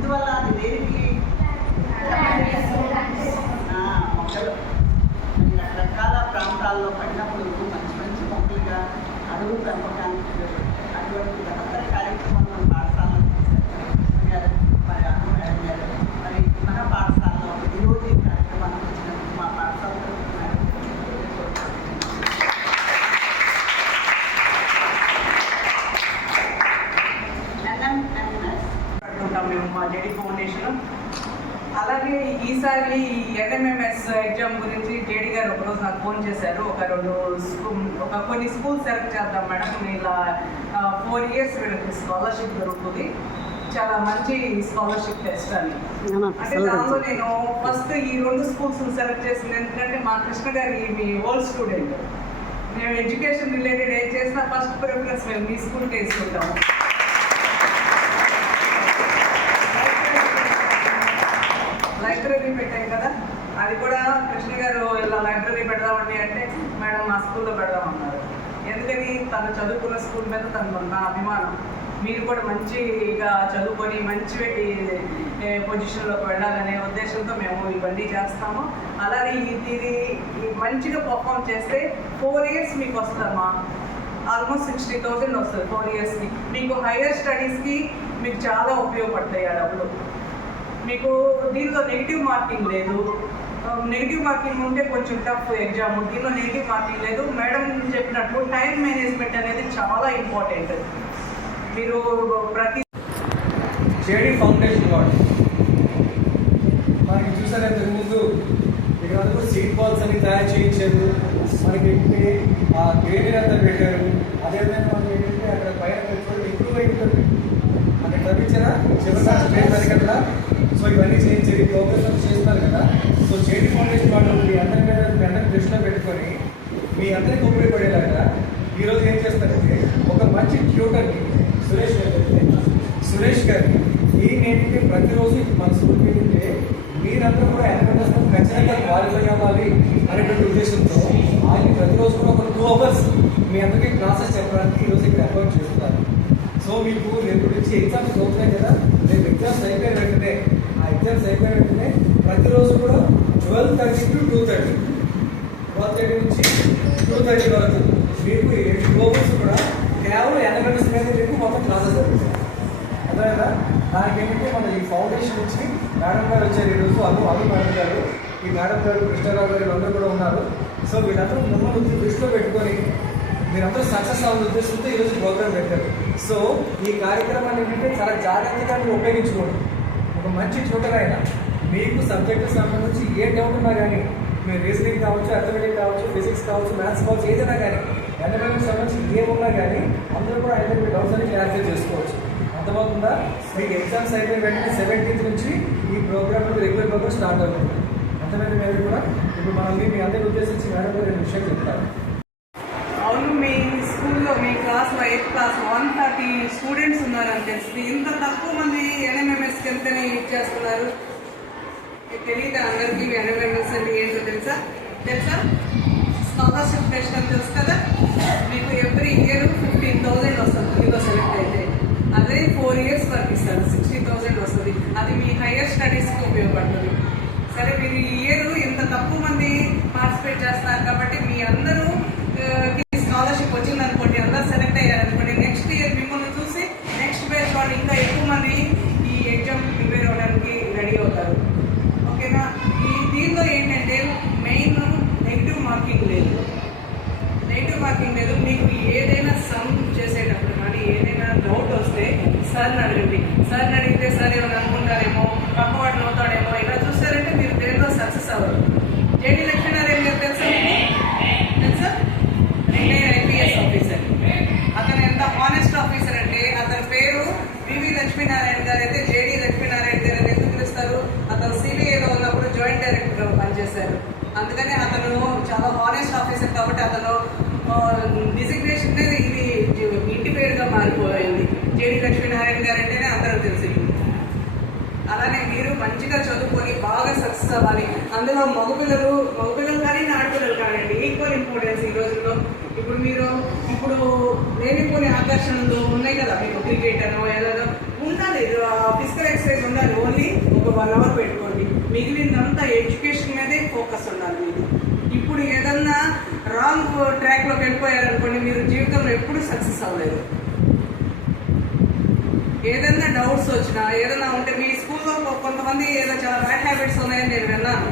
ఎందువల్ల అది దేనికి మొక్కలు రకరకాల ప్రాంతాల్లో పడినప్పుడు మంచి మంచి మొక్కలుగా అడుగు పెంపకానికి అటువంటి రకరకాల కార్యక్రమాలను పాఠశాలలో చేశారు మరి మేడం గారు. మరి మన పాఠశాలలో ఈరోజు ఈ కార్యక్రమానికి వచ్చినప్పుడు మా పాఠశాల మేము మా జేడీ ఫౌండేషన్. అలాగే ఈసారి ఎన్ఎంఎంఎస్ ఎగ్జామ్ గురించి జేడీ గారు ఒకరోజు నాకు ఫోన్ చేశారు. కొన్ని స్కూల్ సెలెక్ట్ చేద్దాం మేడం, ఇలా 4 years వీళ్ళకి స్కాలర్షిప్ దొరుకుతుంది, చాలా మంచి స్కాలర్షిప్ టెస్ట్ అని. అంటే దానిలో నేను ఫస్ట్ ఈ 2 schools సెలెక్ట్ చేసింది ఎందుకంటే మా కృష్ణ గారి మీ ఓల్డ్ స్టూడెంట్. మేము ఎడ్యుకేషన్ రిలేటెడ్ ఏం చేసినా ఫస్ట్ ప్రిఫరెన్స్ మేము మీ స్కూల్కి వేసుకుంటాము. లైబ్రరీ పెట్టాం కదా, అది కూడా కృష్ణ గారు ఇలా లైబ్రరీ పెడదామండి అంటే మేడం మా స్కూల్లో పెడదామన్నారు. ఎందుకని తను చదువుకున్న స్కూల్ మీద తను నా అభిమానం. మీరు కూడా మంచిగా చదువుకొని మంచి పొజిషన్లోకి వెళ్ళాలనే ఉద్దేశంతో మేము ఇవన్నీ చేస్తాము. అలానే ఇది మంచిగా పర్ఫామ్ చేస్తే 4 years మీకు వస్తుందమ్మా, ఆల్మోస్ట్ 60,000 వస్తుంది 4 yearsకి. మీకు హైయర్ స్టడీస్కి మీకు చాలా ఉపయోగపడతాయి ఆ డబ్బులు. మీకు దీంట్లో నెగిటివ్ మార్కింగ్ లేదు. నెగిటివ్ మార్కింగ్ ఉంటే కొంచెం టఫ్ ఎగ్జామ్, దీంట్లో నెగిటివ్ మార్కింగ్ లేదు. మేడం చెప్పినట్టు టైం మేనేజ్మెంట్ అనేది చాలా ఇంపార్టెంట్. మీరు ప్రతి జేడీ ఫౌండేషన్ వాడు మనకి చూసారు ఇంతకుముందు ఇక్కడ అందరూ సీట్ బాల్స్ అని తయారు చేయించారు. మనకి ఆ గ్రేడీ అంతా పెట్టారు. అదేవిధంగా మనకి ఏంటంటే అక్కడ పైన పెట్టుకోవడం ఇంప్రూవ్ అయిపోతుంది అక్కడ తప్పించారా చివరి కదా. సో ఇవన్నీ చేయించేది ప్రోగ్రెస్ చేస్తున్నారు కదా. సో జేడీ ఫౌండేషన్ వాళ్ళు మీ అందరి మీద మీ అందరిని దృష్టిలో పెట్టుకొని మీ అందరికి ఉపయోగపడేలాగా ఈరోజు ఏం చేస్తారంటే ఒక మంచి ట్యూటర్ని సురేష్ గారిని ఏంటంటే ప్రతిరోజు మన స్కూల్కి ఏంటంటే మీరందరూ కూడా ఎన్ఎంఎస్ ఖచ్చితంగా క్వాలిఫై అవ్వాలి అనేటువంటి ఉద్దేశంతో ఆయన ప్రతిరోజు కూడా ఒక 2 hours మీ అందరికీ క్లాసెస్ చెప్పడానికి ఈరోజు ఇక్కడ అపాయింట్ చేస్తున్నారు. సో మీకు రేపు నుంచి ఎగ్జామ్స్ అవుతున్నాయి కదా, రేపు ఎగ్జామ్స్ అయిపోయిన వెంటనే ప్రతిరోజు కూడా 12:30 to 2:30 నుంచి 2:30 వరకు మీకు 8 hours కూడా కేవలం ఎన్ఎంఎస్ మీద మీకు మొత్తం క్లాసెస్ జరుగుతాయి. అర్థమైనా? దానికి ఏంటంటే మన ఈ ఫౌండేషన్ నుంచి మేడం గారు వచ్చారు ఈరోజు. అల్లు మేడం గారు, ఈ మేడం గారు, కృష్ణారావు గారు అందరూ కూడా ఉన్నారు. సో వీళ్ళందరూ మిమ్మల్ని దృష్టిలో పెట్టుకొని మీరందరూ సక్సెస్ అవ్వాలని ఉద్దేశంతో ఈరోజు ప్రోగ్రామ్ పెట్టారు. సో ఈ కార్యక్రమాన్ని ఏంటంటే చాలా జాగ్రత్తగా మీరు ఉపయోగించుకోండి. ఒక మంచి ట్యూటర్ అయినా మీకు సబ్జెక్టు సంబంధించి ఏ డౌట్ ఉన్నా కానీ, మీరు రీజనింగ్ కావచ్చు, అర్థమెటిక్ కావచ్చు, ఫిజిక్స్ కావచ్చు, మ్యాథ్స్ కావచ్చు, ఏదైనా కానీ ఎన్ఎంఎంకి సంబంధించి ఏమున్నా కానీ అందరూ కూడా అయితే మీ డౌట్స్ అన్ని క్లారిఫై చేసుకోవచ్చు. అర్థమవుతుందా? మీకు ఎగ్జామ్స్ అయిపోయిన వెంటనే 17th నుంచి ఈ ప్రోగ్రామ్ రెగ్యులర్ ప్రోగ్రామ్ స్టార్ట్ అవుతుంది. అర్థమైంది? మీరు కూడా ఇప్పుడు మనల్ని మీ అందరి ఉద్దేశించి మేడం 2 విషయాలు చెప్తారు. అవును, మీ స్కూల్లో మీ క్లాస్లో 8th class 130 స్టూడెంట్స్ ఉన్నారని తెలిసింది. ఇంత తక్కువ మంది ఎన్ఎంఎంఎస్కి ఎంతని ఇచ్చేస్తున్నారు తెలియదు అందరికీ. ఎన్ఎంఎంఎస్ అంటే ఏంటో తెలుసా? స్కాలర్షిప్ టెస్ట్ అని తెలుసు కదా. మీకు ఎవ్రీ ఇయర్ 15,000 వస్తుంది మీలో సెలెక్ట్ అయితే. అదే 4 years వరకు ఇస్తారు, 60,000 వస్తుంది. అది మీ హైయర్ స్టడీస్కి ఉపయోగపడుతుంది. సరే, మీరు ఈ ఇయర్ ఇంత తక్కువ మంది పార్టిసిపేట్ చేస్తారు కాబట్టి మీ అందరూ స్కాలర్షిప్ వచ్చిందనుకోండి, అందరూ సెలెక్ట్ అయ్యారనుకోండి, నెక్స్ట్ ఇయర్ మిమ్మల్ని చూసి నెక్స్ట్ బ్యాచ్ వాళ్ళు ఇంకా ఎక్కువ మంది ఈ ఎగ్జామ్ ప్రిపేర్ అవ్వడానికి రెడీ అవుతారు. ఓకేనా? దీనిలో ఏంటంటే మెయిన్ నెగిటివ్ మార్కింగ్ లేదు. మీకు ఏదైనా సమ్ చేసేటప్పుడు కానీ ఏదైనా డౌట్ వస్తే సార్ని అడగండి. సార్ని అడిగితే సార్ ఏమైనా అనుకుంటారేమో, పక్కవాడు అవుతాడేమో, ఇలా చూస్తారంటే మీరు దేంట్లో సక్సెస్ అవ్వరు. జేడీ లక్ష్మీనారాయణ గారు తెలుసా? Retired IPS officer. అతను ఎంత హానెస్ట్ ఆఫీసర్ అంటే అతని పేరు వివి లక్ష్మీనారాయణ గారు అయితే జేడీ లక్ష్మీనారాయణ గారు అని ఎందుకు పిలుస్తారు? అతను CBIలో ఉన్నప్పుడు జాయింట్ డైరెక్టర్గా పనిచేశారు. అందుకని అతను చాలా హానెస్ట్ ఆఫీసర్ కాబట్టి అతను డిజిగ్నేషన్ ఇది ఇంటి పేరుగా మారిపోయింది. జేడీ లక్ష్మీనారాయణ గారు అంటేనే అందరూ తెలిసి. అలానే మీరు మంచిగా చదువుకొని బాగా సక్సెస్ అవ్వాలి. అందులో మగపిల్లలు కానీ ఆడపిల్లలు కానివ్వండి, ఈక్వల్ ఇంపార్టెన్స్ ఈ రోజుల్లో. ఇప్పుడు లేనిపోని ఆకర్షణలు ఉన్నాయి కదా, మీకు క్రికెట్ అనో ఏదో ఉండాలి, ఫిజికల్ ఎక్సర్సైజ్ ఉండాలి. ఓన్లీ ఒక 1 hour పెట్టుకోండి. మిగిలిందంతా ఎడ్యుకేషన్ మీదే ఫోకస్ ఉండాలి మీకు. ఇప్పుడు ఏదన్నా రాంగ్ ట్రాక్లోకి వెళ్ళిపోయారనుకోండి, మీరు జీవితంలో ఎప్పుడు సక్సెస్ అవ్వలేదు. ఏదైనా డౌట్స్ వచ్చినా ఏదైనా ఉంటే, మీ స్కూల్లో కొంతమంది ఏదో చాలా బ్యాడ్ హ్యాబిట్స్ ఉన్నాయని నేను విన్నాను.